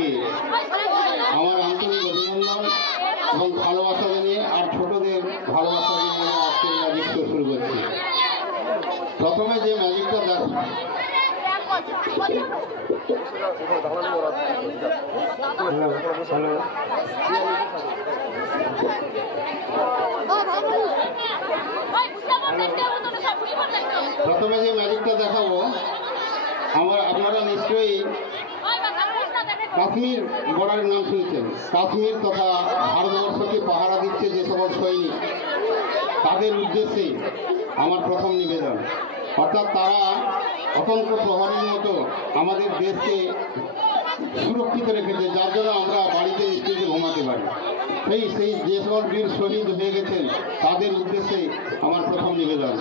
সবাইকে আমার আন্তরিক অভিনন্দন এবং ভালোবাসা জানিয়ে আর ছোটদের ভালোবাসা জানিয়ে আজকের ম্যাজিক শো শুরু করছি। প্রথমে যে ম্যাজিকটা দেখ প্রথমে যে ম্যাজিকটা দেখাবো আপনারা নিশ্চয়ই কাশ্মীর বর্ডারের নাম শুনছেন। কাশ্মীর তথা ভারতবর্ষকে পাহারা দিচ্ছে যে সকল সৈনিক, তাদের উদ্দেশ্যে আমার প্রথম নিবেদন। অর্থাৎ তারা অতন্ত্র প্রহরীর মতো আমাদের দেশকে সুরক্ষিত রেখেছে, যার জন্য আমরা বাড়িতে স্টেজে ঘুমাতে পারি। সেই যে সকল বীর শহীদ হয়ে গেছেন তাদের উদ্দেশ্যে আমার প্রথম নিবেদন।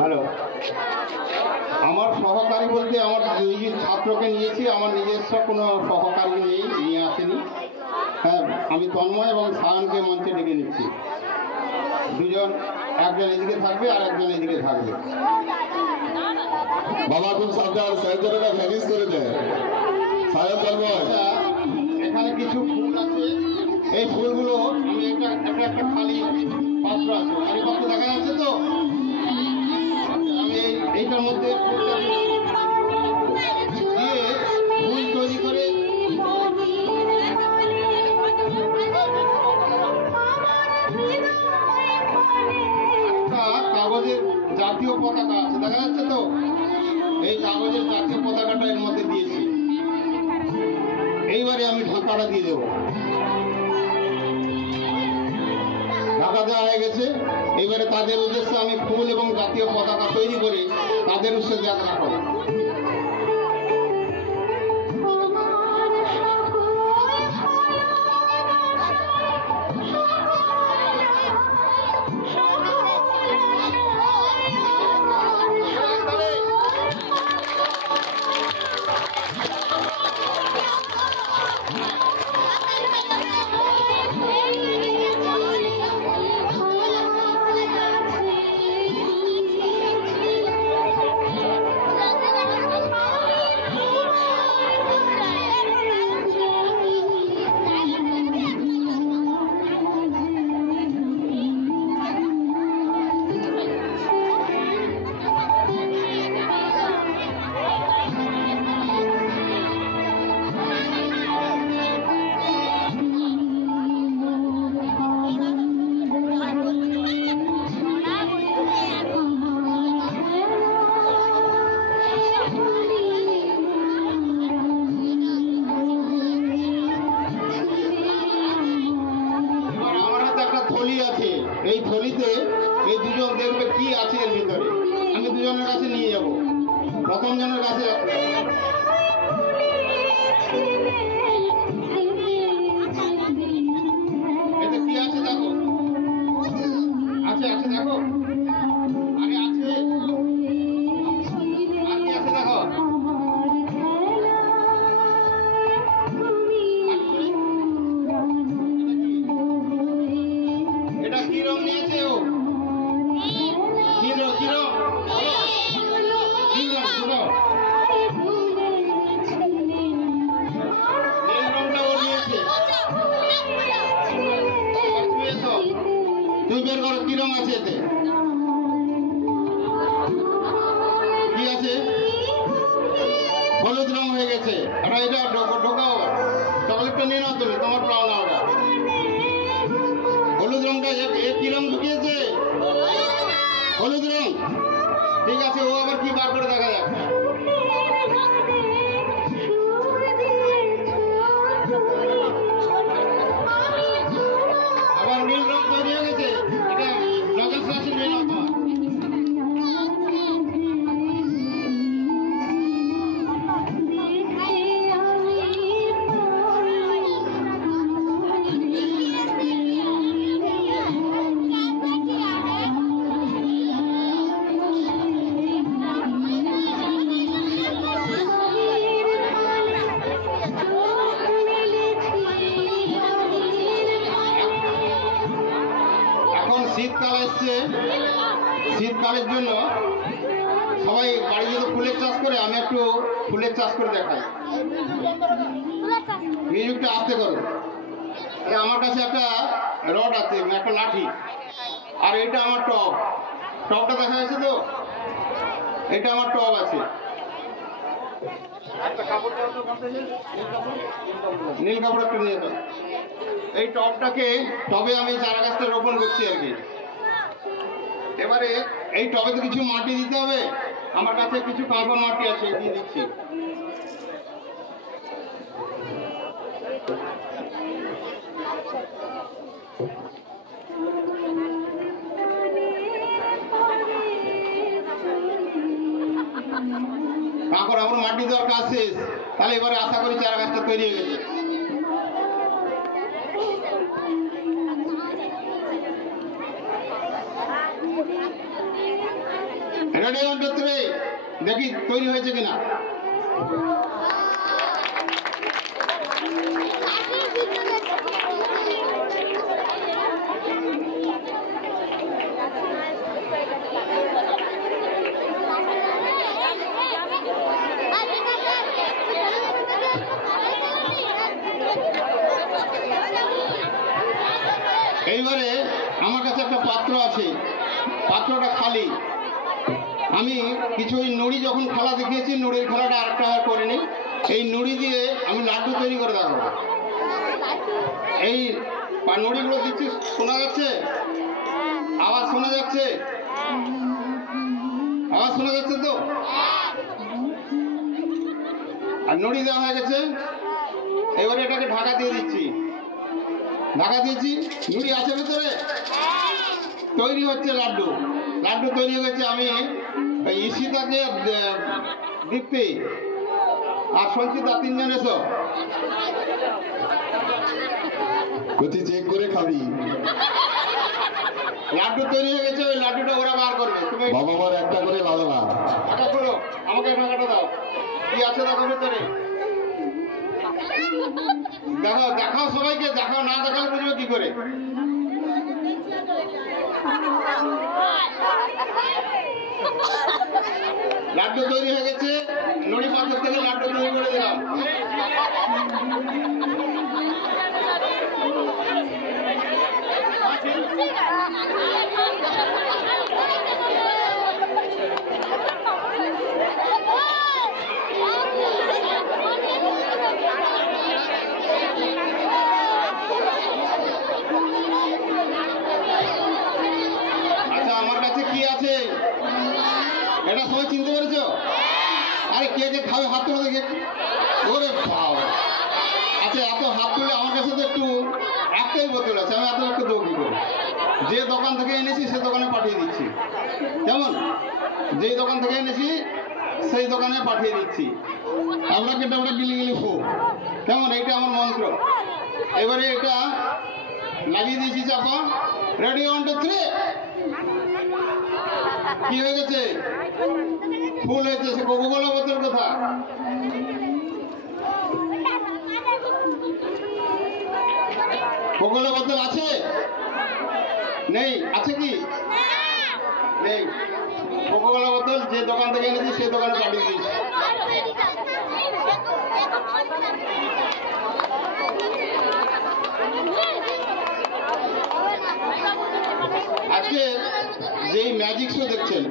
হ্যালো, আমার সহকারী বলতে আমার নিজের ছাত্রকে নিয়েছি, আমার নিজস্ব কোনো সহকারী নিয়ে আসেনি। হ্যাঁ, আমি তন্ময় এবং সায়নকে মঞ্চে ডেকে নিচ্ছি। দুজন, একজন এদিকে থাকবে আর একজন এদিকে থাকবে। বাবা খুব সাবধান, সাইকেলটা ভ্যানিশ করে দেয়। সায়ন তন্ময়, এখানে কিছু ফুল আছে, এই ফুলগুলো আমি একটা খালি পাত্র আছে, খালি পাত্র দেখা যাচ্ছে তো, আমি এইটার মধ্যে দিয়ে ফুল তৈরি করে কাগজের জাতীয় পতাকা আছে, দেখা যাচ্ছে তো, এই কাগজের জাতীয় পতাকাটা এর মধ্যে দিয়েছি। এইবারে আমি ঢাকাটা দিয়ে দেবো। ঢাকা দেওয়া হয়ে গেছে। এইবারে তাদের উদ্দেশ্যে আমি ফুল এবং জাতীয় পতাকা তৈরি করে তাদের উদ্দেশ্যে যাত্রা করব। এই থলিতে এই দুজন দেখবে কি আছে এর ভিতরে। আমি দুজনের কাছে নিয়ে যাব। প্রথম জনের কাছে এতে কি আছে দেখো, আছে দেখো, আরে আছে, আর কি আছে দেখো, এটা কি রং নিয়েছে ও, কি রং এই রংটা ও নিয়েছে। তুই বের করো কি রং আছে এতে, কি আছে, হলুদ রং হয়ে গেছে। আর এটা ঢোকাও, চকলেটটা নিয়ে নাও তুমি, তোমার পাও না ওটা। হলুদ রংটা কি রং ঢুকিয়েছে, হলুদ রং, ঠিক আছে। ও আবার কি বার করে দেখা যাক, আবার নীল রং তৈরি হয়ে গেছে। এটা নজর সাথে নিয়ে নাও তোমার। শীতকালের জন্য সবাই বাড়িতে তো ফুলের চাষ করে, আমি একটু ফুলের চাষ করে দেখাই। মিউজিকটা আস্তে করো। আমার কাছে একটা রড আছে, একটা লাঠি, আর এটা আমার টব। টবটা দেখা যাচ্ছে তো? এটা আমার টব আছে। নীল কাপড় একটু নিয়ে যাও। এই টবে আমি চারা গাছটা রোপণ করছি আর কি। এবারে এই টবে তো কিছু মাটি দিতে হবে, আমার কাছে কিছু কাঁকর মাটি আছে, দিয়ে দিচ্ছি। কাঁকর আমার মাটি দেওয়ার কাজ শেষ, তাহলে এবারে আশা করি চারা গাছটা তৈরি হয়ে গেছে। রেডি অন করতে হবে, দেখি তৈরি হয়েছে কিনা। এইবারে আমার কাছে একটা পাত্র আছে, পাত্রটা খালি। আমি কিছু ওই নুড়ি যখন খেলা দেখিয়েছি, নুড়ির খেলাটা আরেকটা করে নিই। এই নুড়ি দিয়ে আমি লাড্ডু তৈরি করে দেখাবো। এই নুড়িগুলো দিচ্ছি, শোনা যাচ্ছে? আওয়াজ শোনা যাচ্ছে? আওয়াজ শোনা যাচ্ছে তো? আর নুড়ি দেওয়া হয়ে গেছে। এবারে এটাকে ঢাকা দিয়ে দিচ্ছি। ঢাকা দিয়েছি, নুড়ি আছে ভিতরে, তৈরি হচ্ছে লাড্ডু। লাড্ডু তৈরি হয়ে গেছে। আমি ঈশিতাকে, দীপ্তি আর সঞ্চিতা তিনজন এসো। চেক করে খাবি। লাড্ডু তৈরি হয়ে গেছে, ওই লাড্ডুটা ওরা বার করবে। তুমি বাবা মার একটা করে লাদা না। টাকা করো, আমাকে টাকাটা দাও। কি আছে দেখো ভিতরে, দেখাও। দেখাও সবাইকে, দেখাও। না দেখাও বুঝবে কি করে? লাড্ডু তৈরি হয়ে গেছে। নুড়ি পাথর থেকে লাড্ডু তৈরি করে দিলাম। আচ্ছা, আমার কাছে কি আছে এটা সবাই চিনতে পেরেছো? আরে কে কে খাবে হাত তুলে দেখে। ওরে বাবা, আচ্ছা এত হাত তুলে আমার কাছে তো একটু একটাই বোতল আছে, আমি এত একটু দেবো কি করে? যে দোকান থেকে এনেছি সে দোকানে পাঠিয়ে দিচ্ছি। কেমন? যে দোকান থেকে এনেছি সেই দোকানে পাঠিয়ে দিচ্ছি। আমরা কেটে আমরা গিলি গিলি ফু। কেমন? এইটা আমার মন্ত্র। এবারে এটা লাগিয়ে দিয়েছি চাপা। Ready one two three. কি হয়ে গেছে? ফুল হয়েছে। সে কোকোকোলা বোতল কথা। কোকোকোলা বোতল আছে? নেই? আছে কি? নেই। কোকোকোলা বোতল যে দোকান থেকে এনেছি সেই দোকানে পাঠিয়ে দিয়েছি। আজকে যেই ম্যাজিক শো দেখছেন,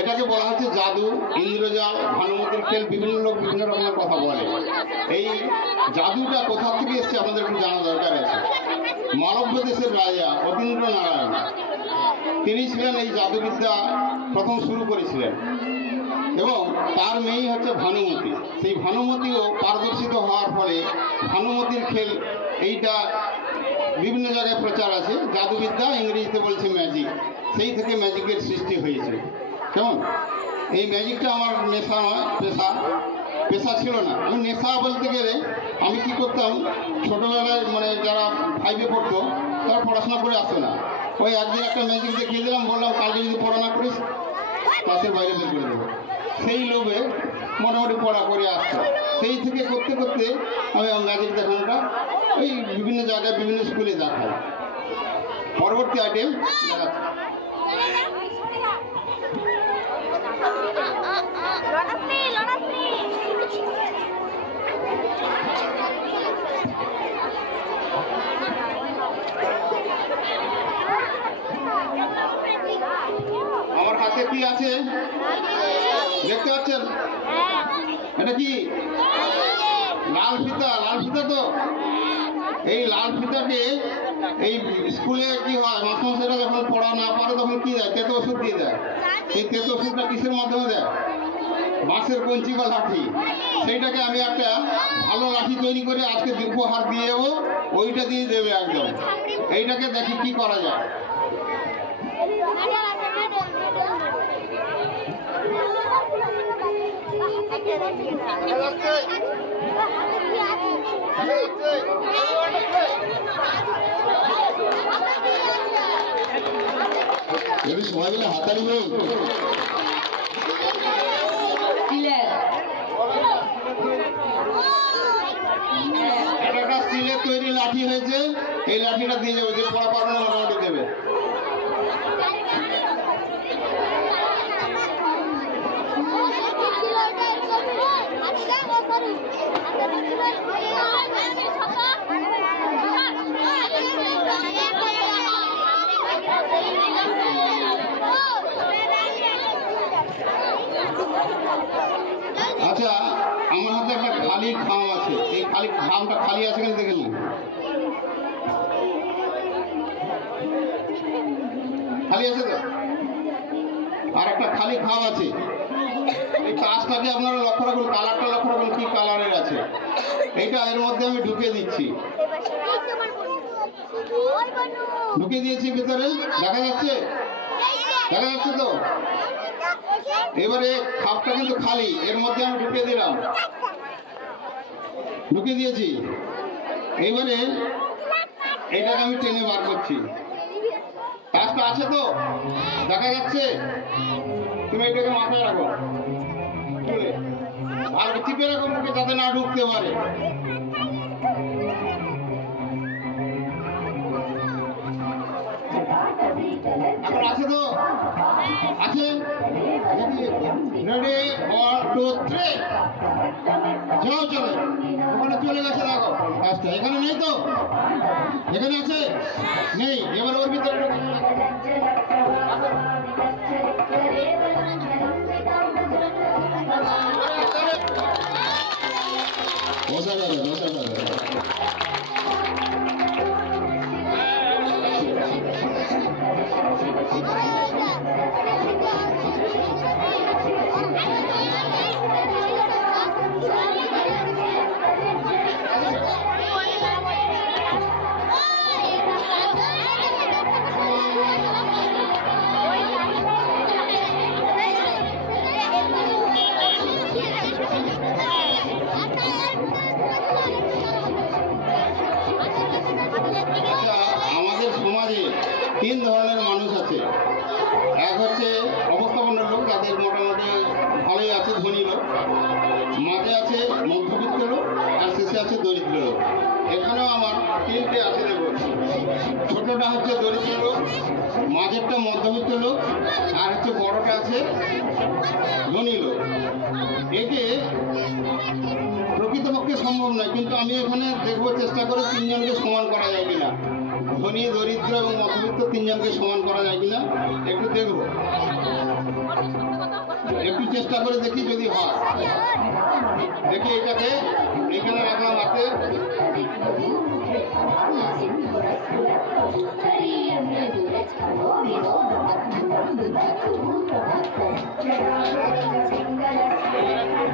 এটাকে বলা হচ্ছে জাদু, ইন্দ্রজাল, ভানুমতির খেল। বিভিন্ন লোক বিভিন্ন রকমের কথা বলে। এই জাদুটা কোথা থেকে এসছে আমাদের একটু জানা দরকার আছে। মালব্য দেশের রাজা অতীন্দ্র নারায়ণ, তিনি ছিলেন এই জাদুবিদ্যা প্রথম শুরু করেছিলেন, এবং তার মেয়েই হচ্ছে ভানুমতি। সেই ভানুমতিও পারদর্শিত হওয়ার ফলে ভানুমতির খেল এইটা বিভিন্ন জায়গায় প্রচার আছে। জাদুবিদ্যা ইংরেজিতে বলছে ম্যাজিক। সেই থেকে ম্যাজিকের সৃষ্টি হয়েছে। কেমন? এই ম্যাজিকটা আমার নেশা নয়, পেশা ছিল না। আমি নেশা বলতে গেলে আমি কি করতাম, ছোটোবেলায় মানে যারা 5-এ পড়তো তারা পড়াশোনা করে আসতো না। ওই একদিন একটা ম্যাজিক দেখিয়ে দিলাম, বললাম কালকে যদি পড়া না করিস ক্লাসের বাইরে বের করে দেবো। সেই লোভে মোটামুটি পড়া করে আসতো। সেই থেকে করতে করতে আমি ম্যাজিক দেখানোটা ওই বিভিন্ন জায়গায় বিভিন্ন স্কুলে দেখাই। পরবর্তী আইটেম দেখাচ্ছি। হাতে কি আছে দেখতে পাচ্ছেন? এটা কি? লাল ফিতা। লাল ফিতা তো এই লাল ফিতাকে এই স্কুলে কি হয়, মাস্টারমশাইরা যখন পড়া না পারে তখন কি দেয়? তেতো ওষুধ দিয়ে দেয়। এই তেতো ওষুধটা কিসের মাধ্যমে দেয়? বাঁশের কঞ্চি বা লাঠি। সেইটাকে আমি একটা ভালো লাঠি তৈরি করে আজকে উপহার দিয়ে যাবো, ওইটা দিয়ে দেবে একদম। এইটাকে দেখি কি করা যায়। যদি সময় মিলে হাতালি হোক। একটা স্টিলের তৈরি লাঠি হয়েছে, এই লাঠিটা দিয়ে যাবে, যে পড়া পারবে না মোটামুটি দেবে। আচ্ছা, আমার হাতে একটা খালি খাম আছে, এই খালি খামটা খালি আছে কিনা দেখে নিন। খালি আছে তো? আর একটা খালি খাম আছে। এই কাজটাকে আপনারা লক্ষ্য রাখুন, কালারটা লক্ষ্য রাখুন কি কালারের আছে। এইটা এর মধ্যে আমি ঢুকে দিচ্ছি। ঢুকে দিয়েছি ভিতরে, দেখা যাচ্ছে? দেখা যাচ্ছে তো? এবারে খাপটা কিন্তু খালি, এর মধ্যে আমি ঢুকে দিলাম, ঢুকে দিয়েছি। এইবারে এটাকে আমি টেনে বার করছি। কাজটা আছে তো? দেখা যাচ্ছে? তুমি এটাকে মাথায় রাখো, আর চিপে রাখো মুখে, যাতে না ঢুকতে পারে। এখন আছে তো? আছে? রেডি, 1 2 3 যাও, চলে ওখানে চলে গেছে। দেখো কাজটা এখানে নেই তো? এখানে আছে? নেই। এবার ওর ভিতরে বসা যাবে, বসা যাবে। আমাদের সমাজে 3 ধরনের মানুষ আছে। এক হচ্ছে অবস্থাপন্ন লোক, তাদের মোটামুটি ভালোই আছে, ধনী লোক। মাঝে আছে মধ্যবিত্ত লোক, আর শেষে আছে দরিদ্র লোক। এখানেও আমার 3টে আছে। দেখুন, ছোটটা হচ্ছে দরিদ্র লোক, মাঝেরটা মধ্যবিত্ত লোক, আর হচ্ছে বড়টা আছে ধনী লোক। একে প্রকৃতপক্ষে সম্ভব নয়, কিন্তু আমি এখানে দেখবো চেষ্টা করে 3 জনকে সমান করা যায় কিনা। ধনী, দরিদ্র এবং মধ্যবিত্ত 3 জনকে সমান করা যায় কিনা একটু দেখবো, একটু চেষ্টা করে দেখি যদি হয়। দেখি এটাকে এখানে রাখলাম হাতে।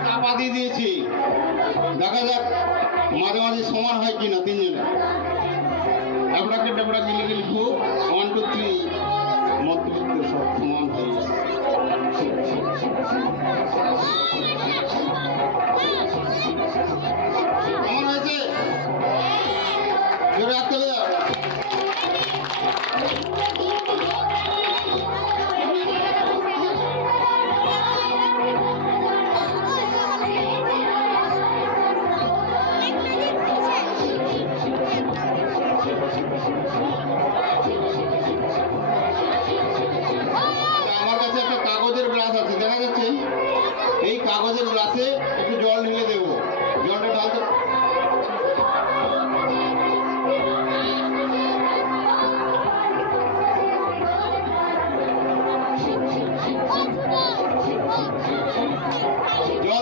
চাপা দিয়ে দিয়েছি, দেখা যাক মাঝে মাঝে সমান হয় কিনা 3 জনে। ডাবড়াকে ডাবড়াকে লিখে লিখো 1 2 3, মধ্যবিত্ত সব সমান হয়ে গেছে। কেমন হয়েছে? জোরে হাত তুলে দাও।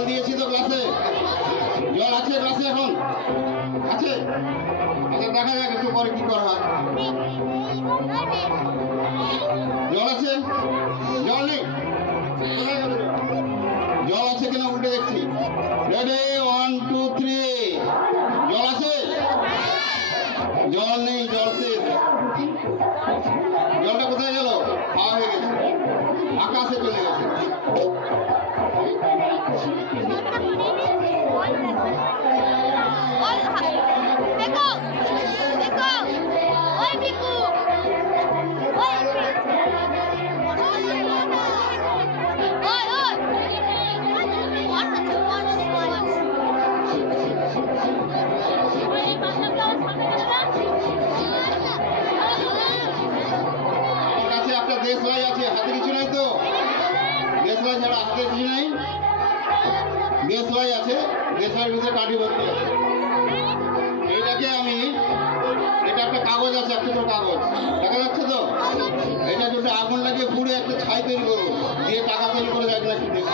জল দিয়েছি তো গ্লাসে, জল আছে গ্লাসে এখন আছে? আচ্ছা দেখা যাক একটু পরে কি করা হয়। জল আছে? জল নেই? জল আছে কিনা উল্টে দেখছি। রেডি 1 2 3। জল আছে? জল নেই, জল শেষ। জলটা কোথায় গেল? খাওয়া হয়ে গেছে, আকাশে চলে গেছে। দেশলাই আছে, হাতে কিছু নাই তো? দেশলাই ছাড়া হাতে কিছু নাই? দেশলাই আছে, দেশলাইয়ের ভিতরে কাঠি ভর্তি আছে। এইটাকে আমি, এটা একটা কাগজ আছে, একটা ছোট কাগজ দেখা যাচ্ছে তো? এটা দুটো আগুন লাগিয়ে পুড়ে একটা ছাই তৈরি করবো, দিয়ে টাকা তৈরি করে যাক না কি দেশ।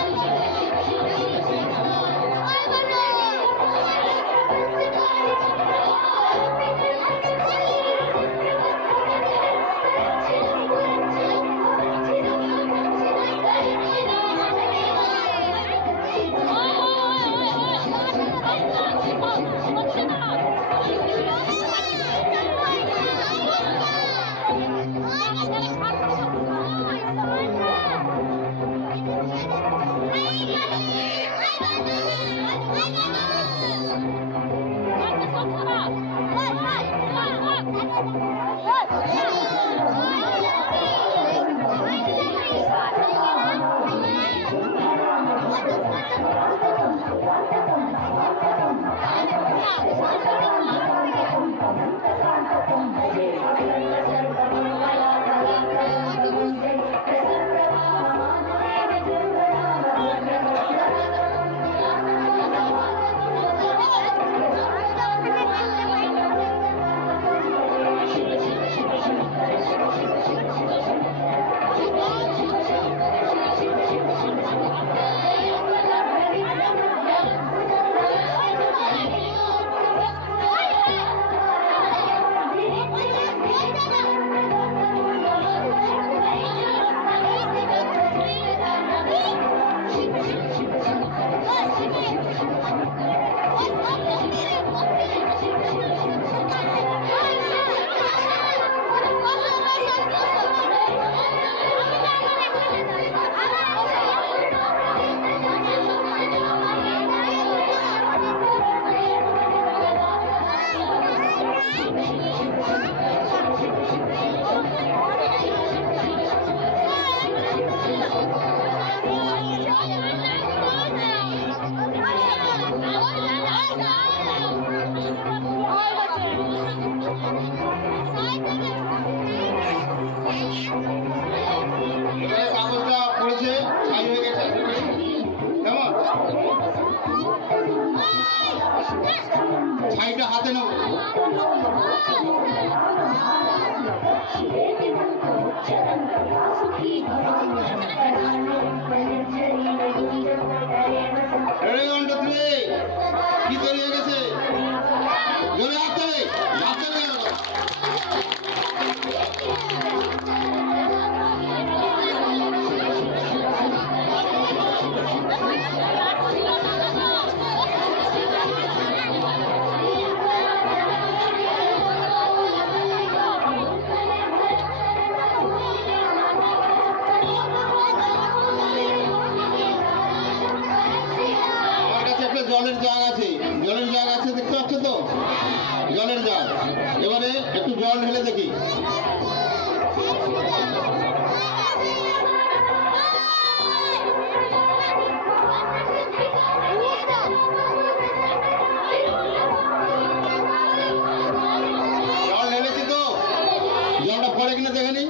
ছাইটা হাতে নেব। কি তৈরি হয়ে গেছে? জোরে হাতে হাতে জলের জাগ আছে, জলের জাগ আছে, দেখতে পাচ্ছ তো? জলের জাগ। এবারে একটু জল ঢেলে দেখি। জল ঢেলেছি তো, জলটা পড়ে কিনা দেখে নি।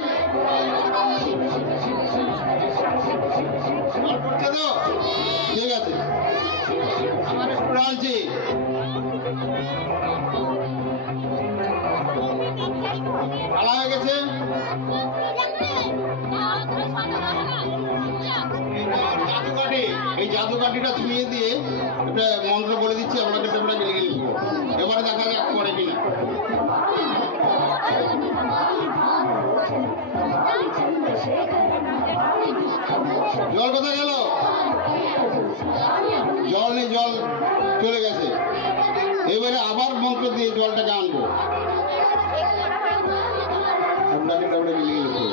জল পড়ছে তো? ঠিক আছে, আমার একটু ঢালছি। ঢালা হয়ে গেছে। জাদু কাঠি, এই জাদু কাঠিটা ছুঁয়ে দিয়ে একটা মন্ত্র বলে দিচ্ছি, আপনাকে আমরা গেলে গেলে লিখবো। এবারে দেখা যাক করে কিনা। জল কোথায় গেল? জল নেই, জল চলে গেছে। এবারে আবার মন্ত্র দিয়ে জলটাকে আনবো, আপনাকে আমরা গেলে গেলে লিখবো।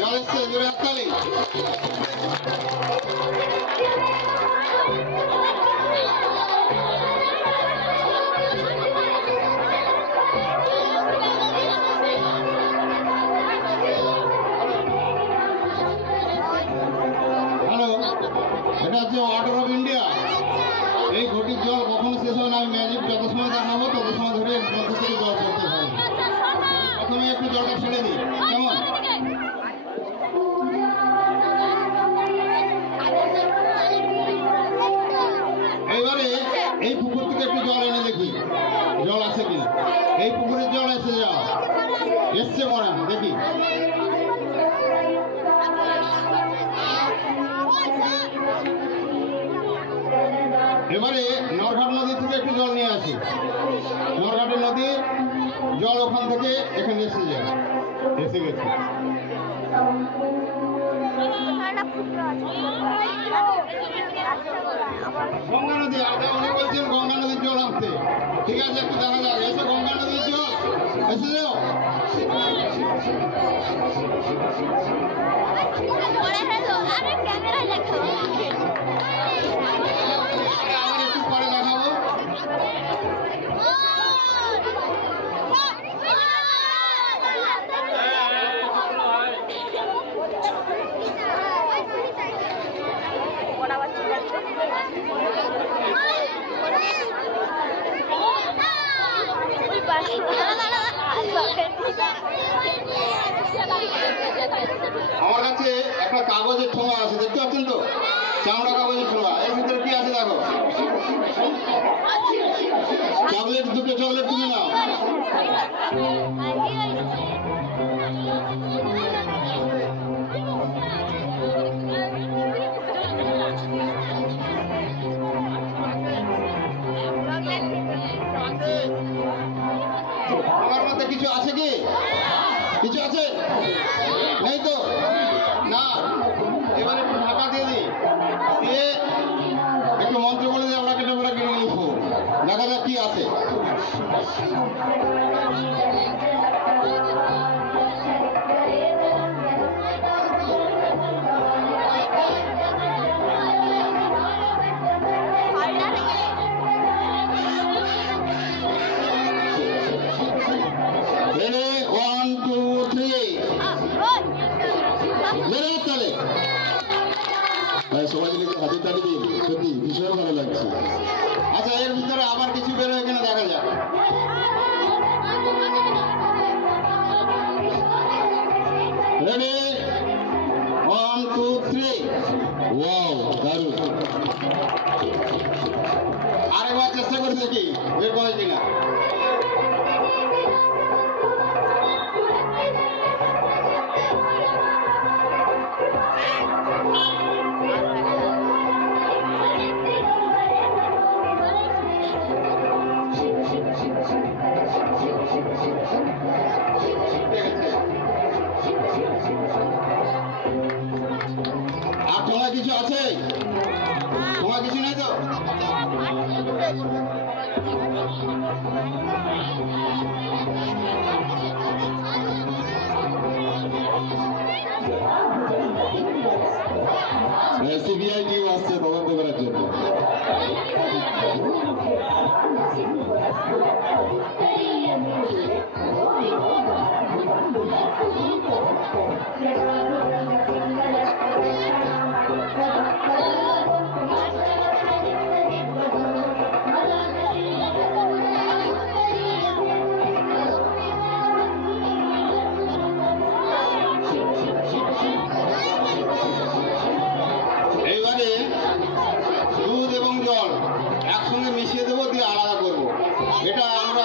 জল এসছে, জোরে হাততালি। হ্যালো, এটা হচ্ছে ওয়াটার অফ ইন্ডিয়া। এই ঘটির জল কখনো শেষ হয় না। আমি ম্যাজিক যত সময় দেখাবো তত সময় ধরে মধ্যে থেকে জল পড়তে হবে। প্রথমে একটু জলটা ছেড়ে দিই, কেমন? এইবারে এই পুকুর থেকে একটু জল এনে দেখি জল আছে কিনা। এই পুকুরের জল এসে যাও, এসছে মনে হয়, দেখি। এবারে নরঘাট নদী থেকে একটু জল নিয়ে আসি। নরঘাটের নদী জল ওখান থেকে এখানে এসে যায়, এসে গেছে। গঙ্গা নদী, উনি বলছেন গঙ্গা নদীর জল আনতে। ঠিক আছে, একটু দেখা যাক। এসে গঙ্গা নদীর জল এসে যাও। আবার একটু পরে দেখাবো। আমার কাছে একটা কাগজের ঠোঙা আছে, দেখতে পাচ্ছেন তো? চামড়া কাগজের ঠোঙা। এর ভিতরে কি আছে দেখো। চকলেট, দুটো চকলেট তুমি নাও। আমার মধ্যে কিছু আছে কি? কিছু আছে? নেই তো? না। এবার একটু ঢাকা দিয়ে দিই, দিয়ে একটু মন্ত্র বলে দিয়ে আমরা কিনে লিখবো। দেখা যাক কি আছে। সবাই মিলে হাতে তালি দিন, সত্যি ভীষণ ভালো লাগছে। আচ্ছা, এর ভিতরে আবার কিছু বেরোয় কিনা দেখা যাক। রেডি, 1 2 3। ওয়াও, দারুণ। আরেকবার চেষ্টা করে দেখি বের করে কিনা। আর তোমার কিছু আছে? তোমার কিছু নেই তো? সিবিআই টিম আসছে তদন্ত করার জন্য। এইবারে দুধ এবং জল একসঙ্গে মিশিয়ে দেবো, দিয়ে আলাদা করবো। এটা আমরা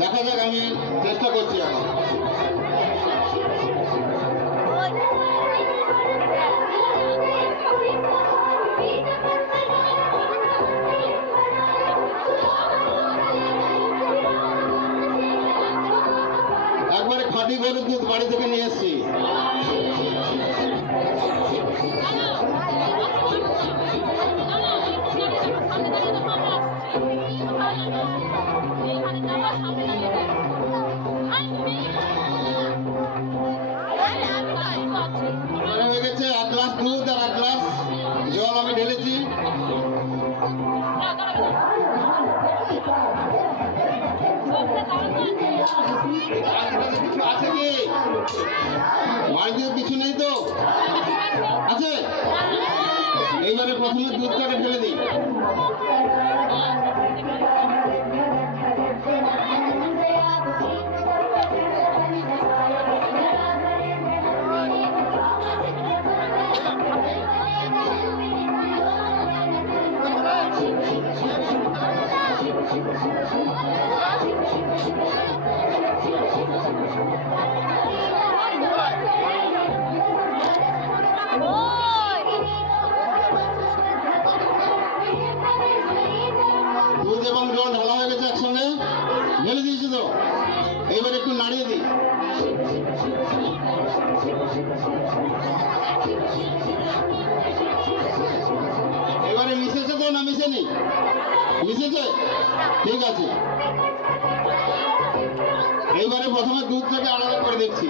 দেখা যাক, আমি চেষ্টা করছি এখন। একবারে খাঁটি গরুর দুধ বাড়ি থেকে নিয়ে এসছি। হয়ে গেছে 1 গ্লাস দুধ আর 1 গ্লাস জল আমি ঢেলেছি। কিছু আছে কি বাড়িতে? কিছু নেই তো? আছে। এইবারে প্রথমে দুধটাকে ঢেলে দিই। দুধ এবং জল ঢালা হয়ে গেছে একসঙ্গে, ঢেলে দিয়েছি তো। এইবার একটু নাড়িয়ে দিই। এবারে মিশেছে তো না মিশেনি? মিশেছে, ঠিক আছে। এইবারে প্রথমে দুধটাকে আলাদা করে দেখছি।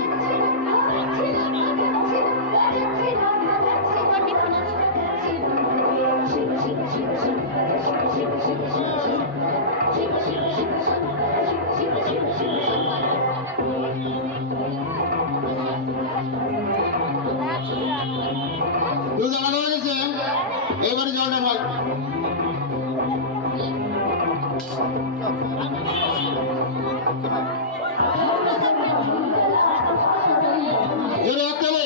দুধ আলাদা হয়ে গেছে, এবারে জলটা ঢাল। জোরে হাত তালে।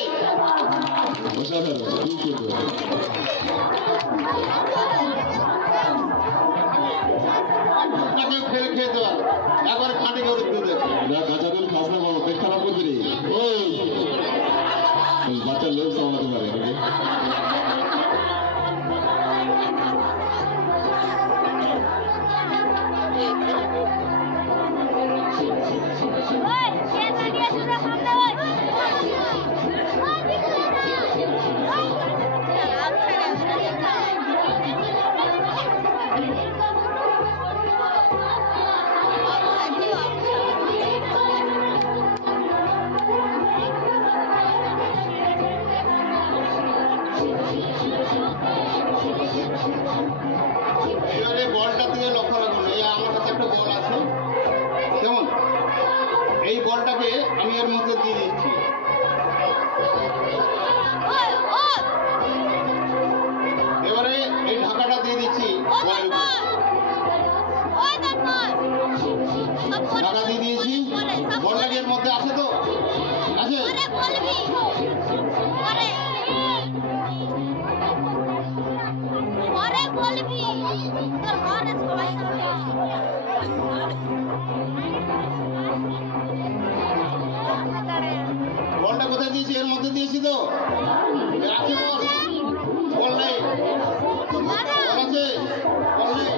ফেলে খেয়ে দেওয়া একবারে খাঁটি গরুর দুধে। কাঁচা দুধ খাস না বাবা, পেট খারাপ করবি রে। ওই বাচ্চার লোক সামলাতে পারে। এবারে বলটা থেকে লক্ষ্য রাখুন। এই আমার কাছে একটা বল আছে, কেমন? এই বলটাকে আমি এর মধ্যে দিয়ে দিচ্ছি। এবারে এই ঢাকাটা দিয়ে দিচ্ছি। ঢাকা দিয়ে দিয়েছি। বলটা কি এর মধ্যে আছে তো? আছে। বলটা কোথায় দিয়েছি? এর মধ্যে দিয়েছি তো? আছে বল? বল নেই? বল আছে? বল নেই?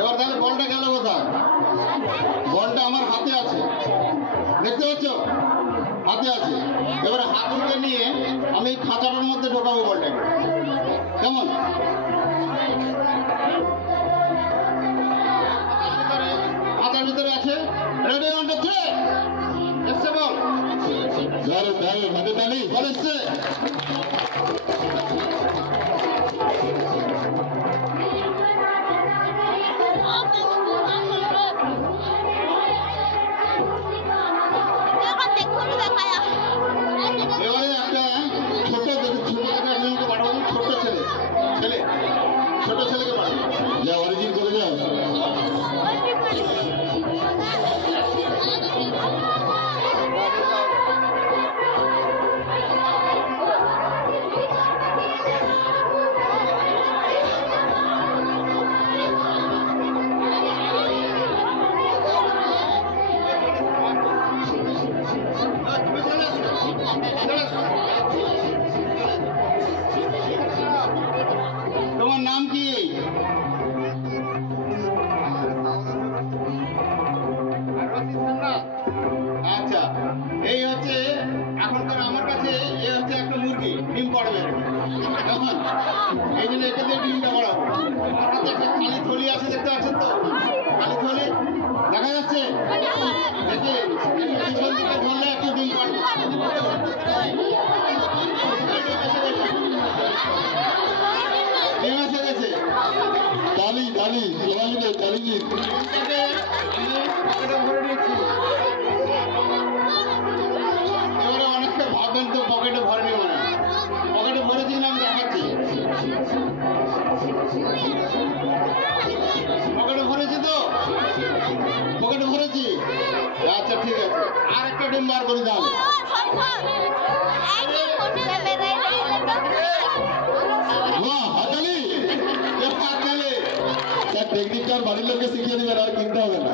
এবার তাহলে বলটা গেল কোথায়? বলটা আমার হাতে আছে, দেখতে পাচ্ছ? হাতে আছে। এবারে হাত উঠে নিয়ে আমি খাঁচাটার মধ্যে ঢোকাবো বলটাকে, কেমন? হাতের ভিতরে আছে। Ready on the three. এসছে বল। হাতে তালি বল। এসছে। এবারে একটা ছোট পাঠাবো, ছোট ছেলেকে পাঠাবো। যা অরিজিন করে যাও। এই জন্য একে দিয়ে ডিমটা বাড়াবো। আমার হাতে একটা খালি থলি আছে, দেখতে পাচ্ছেন তো? খালি থলি দেখা যাচ্ছে? দেখি পিছন দিকে ধরলে একটু ডিম পাড়বে। ডিম এসে গেছে। তালি তালি সবাই মিলে তালি দিন। এবারে অনেকটা ভাববেন তো পকেটে ভরেনি, মানে পকেটে ভরেছি না আমি দেখাচ্ছি। পকেটে ভরেছি তো, পকেটে ভরেছি। আচ্ছা ঠিক আছে, আর একটা ডিম বার করে তাহলে। টেকনিকটার বাড়ির লোককে শিখিয়ে দেবেন, আর কিনতে হবে না।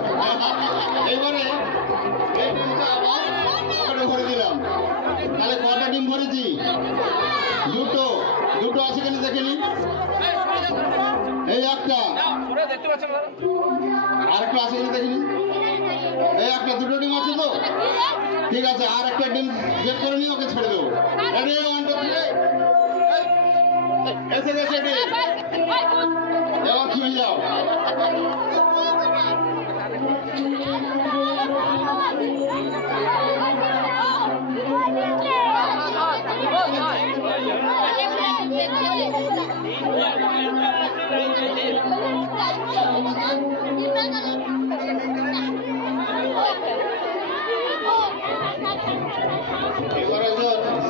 এইবারে এই ডিমটা আবার পকেটে ভরে দিলাম। তাহলে কটা ডিম ভরেছি? দুটো। দুটো আছে কিনা দেখে নি। এই একটা, আর একটা আছে কিনা দেখে নি। এই একটা, দুটো ডিম আছে তো? ঠিক আছে, আর একটা ডিম বের করে নিয়ে ওকে ছেড়ে দেবো। রেডি, 1 2 3। এসে গেছে ডিম। এবার ছুঁয়ে যাও। এবারে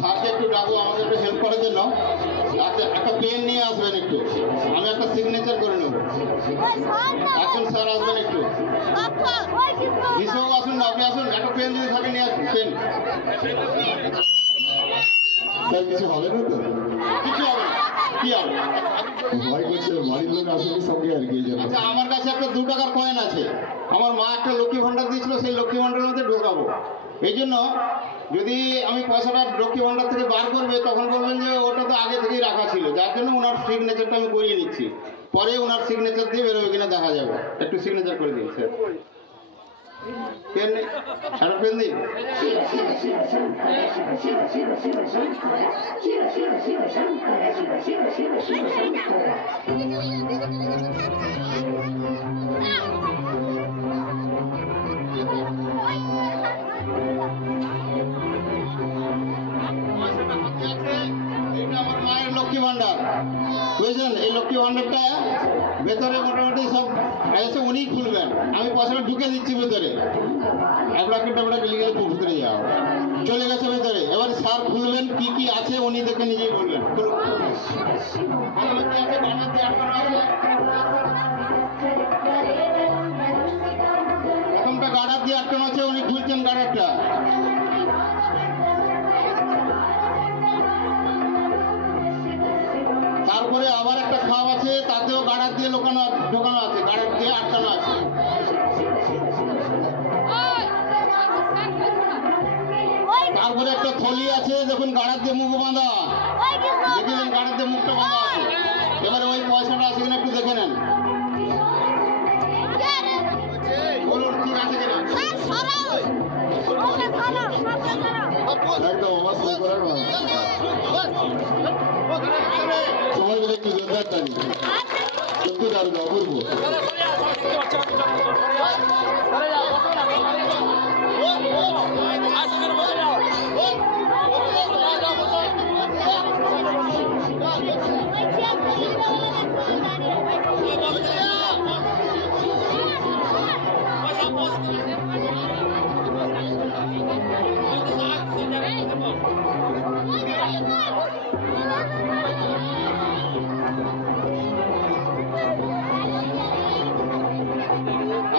স্যারকে একটু ডাকবো আমাকে একটু হেল্প করার জন্য। আচ্ছা, একটা পেন নিয়ে আসবেন একটু, আমি একটা সিগনেচার করে নেব। আসুন স্যার, আসবেন একটু। বিশ্বক আসুন, আপনি আসুন। একটা পেন যদি থাকে নিয়ে আসুন। পেন স্যার কিছু হবে না তো? কিছু হবে না। কি হবে? ভয় করছে বাড়ির লোক আসলে সঙ্গে আর কি। আচ্ছা, আমার কাছে একটা 2 টাকার কয়েন আছে। আমার মা একটা লক্ষ্মী ভান্ডার দিয়েছিল, সেই লক্ষ্মী ভান্ডারের মধ্যে ঢোকাবো। এই জন্য যদি আমি পয়সাটা লক্ষ্মী ভান্ডার থেকে বার করবে, তখন বলবেন যে ওটা তো আগে থেকেই রাখা ছিল, যার জন্য ওনার সিগনেচারটা আমি করিয়ে নিচ্ছি। পরে ওনার সিগনেচার দিয়ে বেরোবে কিনা দেখা যাবে। একটু সিগনেচার করে দিন স্যার। পেন নেই? একটা পেন দিন। এটা আমার মায়ের লক্ষ্মী ভান্ডার, বুঝেছেন? এই লক্ষ্মী ভান্ডারটা ভেতরে মোটামুটি সব আছে, উনি খুলবেন। আমি পয়সাটা ঢুকে দিচ্ছি ভেতরে। একটা লিখে ভিতরে যাও, চলে গেছে ভেতরে। এবার স্যার খুলবেন, কি কি আছে উনি দেখে নিজেই বলবেন। প্রথমটা গার্ডার দিয়ে আটকানো আছে, উনি খুলছেন গার্ডারটা। তারপরে আবার একটা খাপ আছে, তাতেও গার্ডার দিয়ে ঢোকানো আছে, গার্ডার দিয়ে আটকানো আছে। তারপরে একটা থলি আছে, দেখুন গার্ডার দিয়ে মুখ বাঁধা। দেখলেন গার্ডার দিয়ে মুখটা বাঁধা আছে। এবারে ওই পয়সাটা আছে কিনা একটু দেখে নেন, বলুন ঠিক আছে কিনা। একদম আমার সই করার সময় মিলে একটু জোরদার টানি। সত্যি দারুণ, অপূর্ব।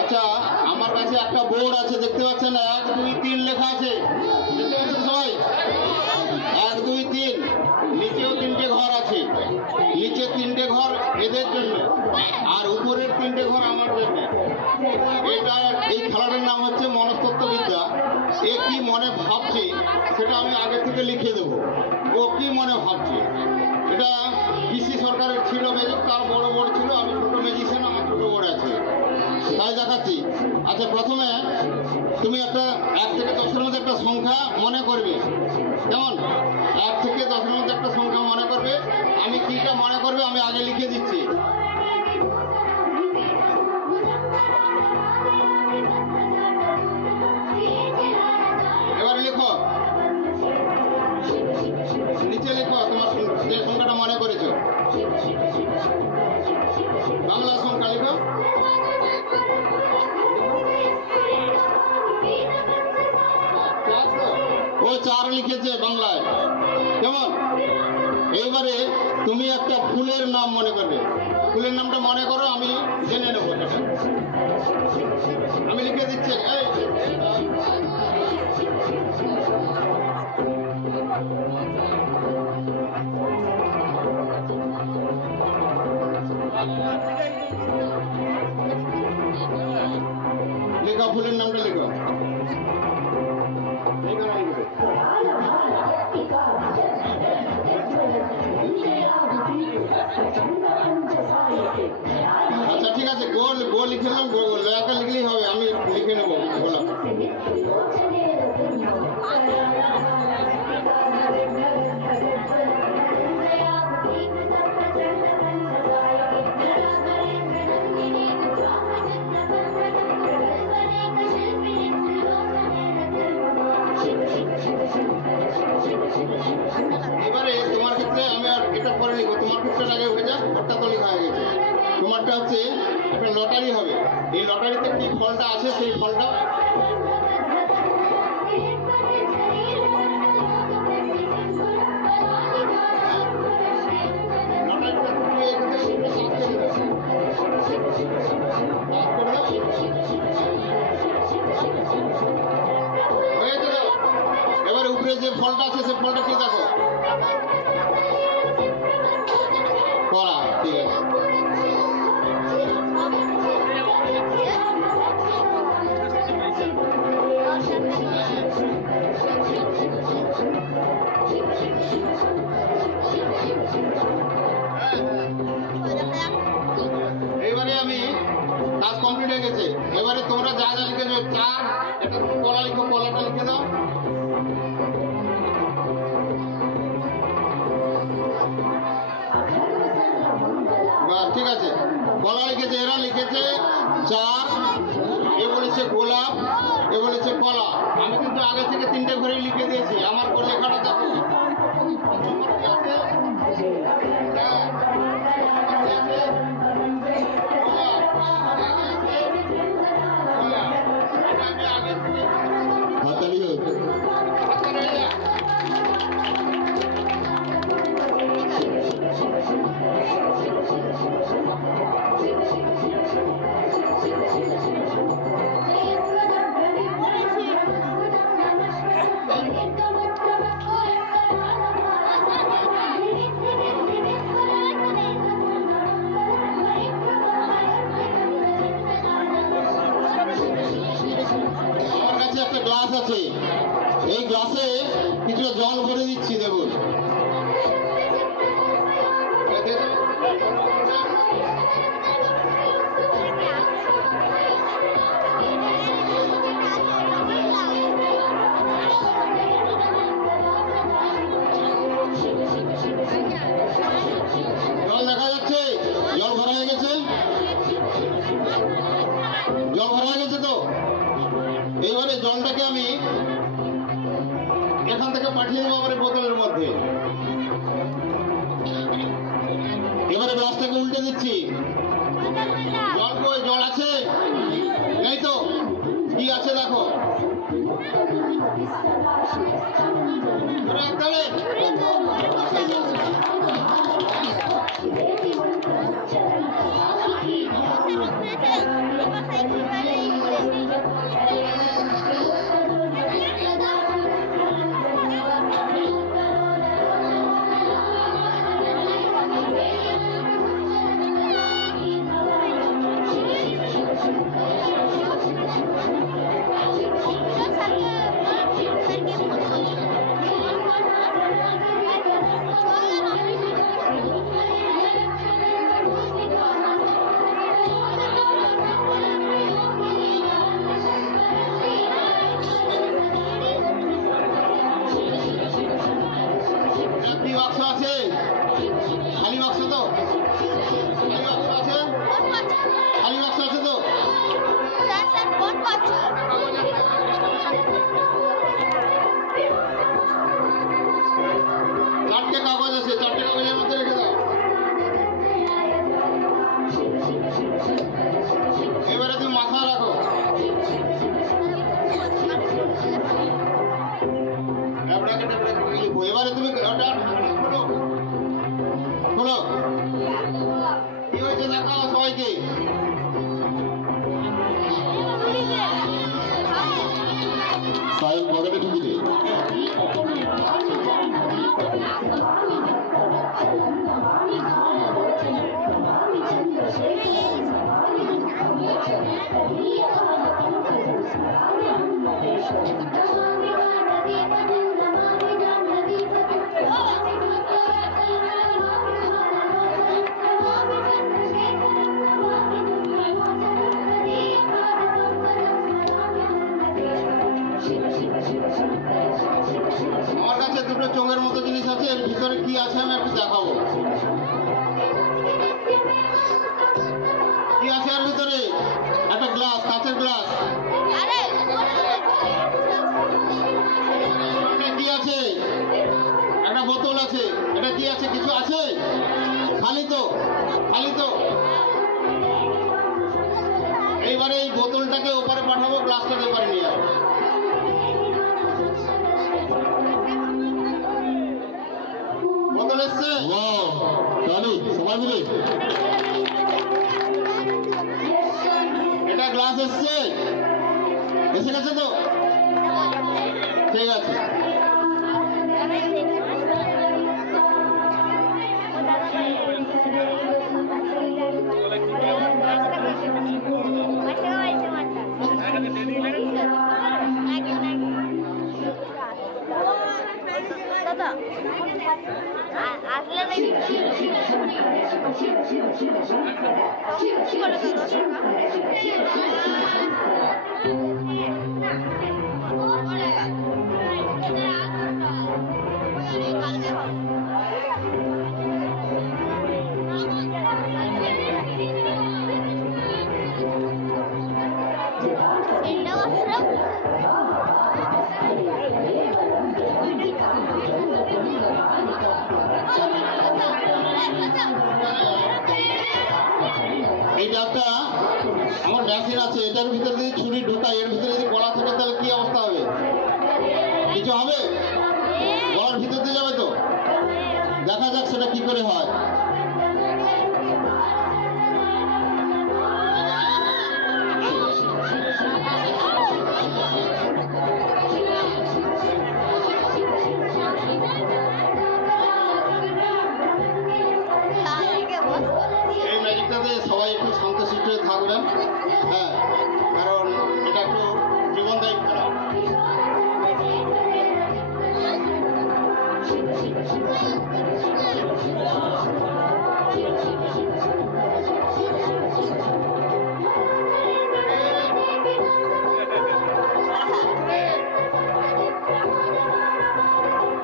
আচ্ছা, আমার কাছে একটা বোর্ড আছে, দেখতে পাচ্ছেন? 1 2 3 লেখা আছে, দেখতে পাচ্ছেন সবাই? 1 2 3। নিচেও 3টে ঘর আছে। নিচে 3টে ঘর এদের জন্য, আর উপরের 3টে ঘর আমার জন্য। এটা, এই খেলাটার নাম হচ্ছে মনস্তত্ত্ববিদ্যা। এ কি মনে ভাবছে সেটা আমি আগে থেকে লিখে দেবো। ও কি মনে ভাবছে, এটা পিসি সরকারের ছিল ম্যাজিক, তার বড় ছিল। আমি ছোট ম্যাজিশিয়ান, আমার ছোট বোর্ড আছে, তাই দেখাচ্ছি। আচ্ছা, প্রথমে তুমি একটা 1 থেকে 10-এর মধ্যে একটা সংখ্যা মনে করবে। কেমন? 1 থেকে 10-এর মধ্যে একটা সংখ্যা মনে করবে। আমি কিটা মনে করবে আমি আগে লিখে দিচ্ছি। এবার লেখো, নিচে লেখো তোমার যে সংখ্যাটা মনে করেছো। বাংলা সংখ্যা লেখো। ও 4 লিখেছে বাংলায়। কেমন? এইবারে তুমি একটা ফুলের নাম মনে করবে। ফুলের নামটা মনে করো, আমি জেনে নেবো সেটা। আমি লিখে দিচ্ছি। লেখা, ফুলের নামটা লেখো। আচ্ছা ঠিক আছে, গোল গোল লিখে নিলাম। লেখা লিখলেই হবে, আমি লিখে নেবো গোলাপ। এবারে তোমার ক্ষেত্রে আমি আর এটা পরে লিখবো। তোমার ক্ষেত্রে আগে হয়ে যাক, ওটা তো লেখা হয়ে গেছে। তোমারটা হচ্ছে একটা লটারি হবে। এই লটারিতে কি ফলটা আছে সেই ফলটা এবারে উপরে যে ফলটা আছে সেই ফলটা কি দেখো? কলা। ঠিক আছে, এইবারে আমি কাজ কমপ্লিট হয়ে গেছে। এবারে তোমরা যা যা লিখেছো, 4 একটা কলা লিখো, কলাটা লিখে দাও। ঠিক আছে, কলা লিখেছে, এরা লিখেছে 4, এ বলেছে গোলাপ, এ বলেছে কলা। আমি কিন্তু আগে থেকে 3টে ঘরেই লিখে দিয়েছি। আমার লেখাটা দেখো। একটা গ্লাস আছে, এই গ্লাসে কিছুটা জল ভরে দিচ্ছি। দেখুন, জল দেখা যাচ্ছে, জল ভরা হয়ে গেছে। জল ভরা হয়ে গেছে তো এইবারে জলটাকে আমি এখান থেকে পাঠিয়ে দেবো আমার বোতলের মধ্যে। এবারে গ্লাসটাকে উল্টে দিচ্ছি। জল কই? জল আছে? নেই তো। কি আছে দেখো। আমার কাছে দুটো চোখের মতো জিনিস আছে, এর ভিতরে কি আছে আমি একটু দেখাবো। কি আছে এর ভিতরে? একটা গ্লাস, কাঁচের গ্লাস। কি আছে? একটা বোতল আছে। এটা কি আছে? কিছু আছে? খালি তো, খালি তো। এইবারে এই বোতলটাকে ওপারে পাঠাবো, গ্লাসটাকে ওপারে নিয়ে যাবো। বোতল এসছে? সবাই মিলে এটা গ্লাস এসছে? এসে গেছে তো? ঠিক আছে। এই ডাবটা আমার মেশিন আছে, এটার ভিতরে যদি ছুরি ঢোকাই, এর ভিতরে যদি কলা থাকে তাহলে কি অবস্থা হবে? কিছু হবে? গলার ভিতর দিয়ে যাবে তো? দেখা যাক সেটা কি করে হয়। এই ম্যাজিকটাতে সবাই একটু শান্তশিষ্ট হয়ে থাকবেন। হ্যাঁ, কারণ এটা একটু জীবনদায়ী খেলা।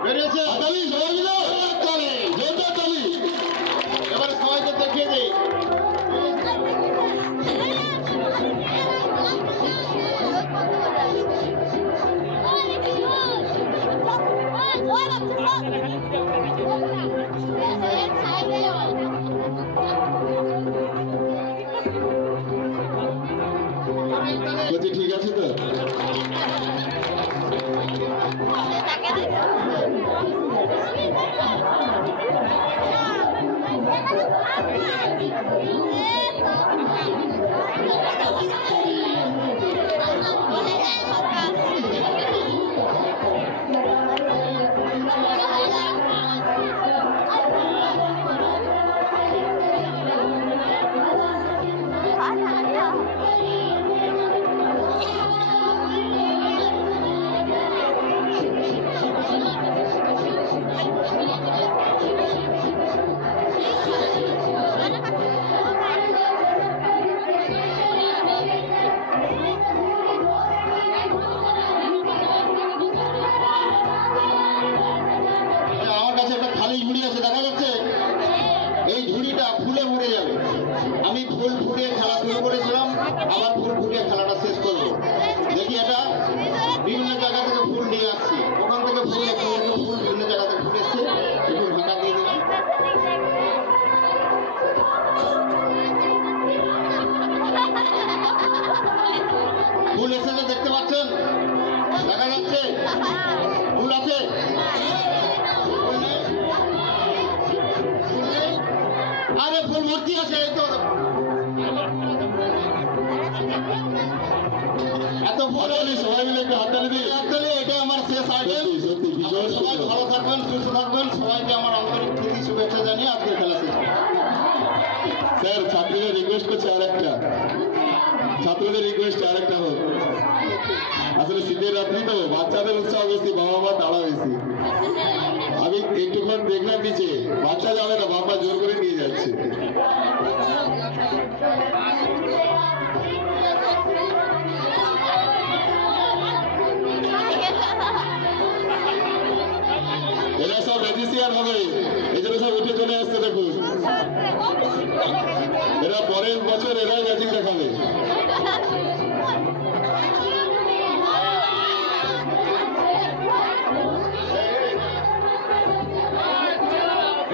বেরিয়েছে? সবাই মিলে এবারে সবাইকে দেখিয়ে দিই। ঠিক আছে তো? ঝুড়ি আছে দেখা যাচ্ছে, এই ঝুড়িটা ফুলে ভরে যাবে। আমি ফুল ফুটিয়ে খেলা শুরু করেছিলাম, আবার ফুল ফুটিয়ে খেলাটা শেষ করবো। দেখি এটা বিভিন্ন জায়গা থেকে ফুল নিয়ে আসছি, ওখান থেকে ফুল ফুল বিভিন্ন জায়গা থেকে ফুল এসছে, একটু ঢাকা দিয়ে দিলাম। ফুল এসেছে দেখতে পাচ্ছেন, দেখা যাচ্ছে ফুল আছে। আরে ফুল ভর্তি আছে, এই তো এত ফুল। সবাই মিলে একটু হাততালি দিই। এটা আমার শেষ আইটেম। সবাই ভালো থাকবেন, সুস্থ থাকবেন। সবাইকে আমার আন্তরিক প্রীতি শুভেচ্ছা জানিয়ে আজকে খেলা শেষ। স্যার ছাত্রীদের রিকোয়েস্ট করছে আরেকটা, ছাত্রদের রিকোয়েস্ট আরেকটা হোক। আসলে শীতের রাত্রি তো বাচ্চাদের উৎসাহ বেশি, বাবা মা তাড়া বেশি। আমি একটুক্ষণ দেখলাম নিচে, বাচ্চা যাবে না, বাবা জোর করে নিয়ে যাচ্ছে। এরা সব ম্যাজিসিয়ান হবে, এই জন্য সব উঠে চলে আসছে। দেখুন এরা পরের বছর এরাই ম্যাজিক দেখাবে।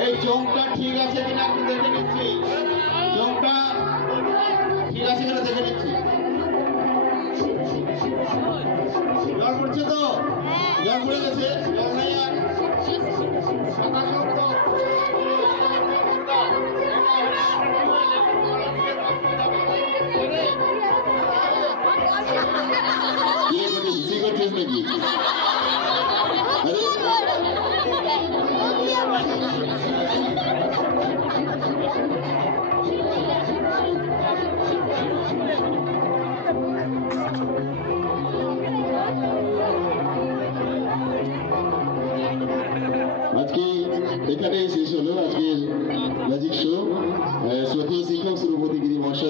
এই চোখটা ঠিক আছে কিনা একটু দেখে নিচ্ছি, চোখটা ঠিক আছে কিনা দেখে নিচ্ছি। জল পড়ছে তো? জল পড়ে গেছে? জল নাই আর? সাদা চোখ তো? হিসি করছিস নাকি? আজকে এখানেই শেষ হলো আজকের ম্যাজিক শো। শ্রদ্ধেয় শিক্ষক শ্রীপতি গিরি মহাশয়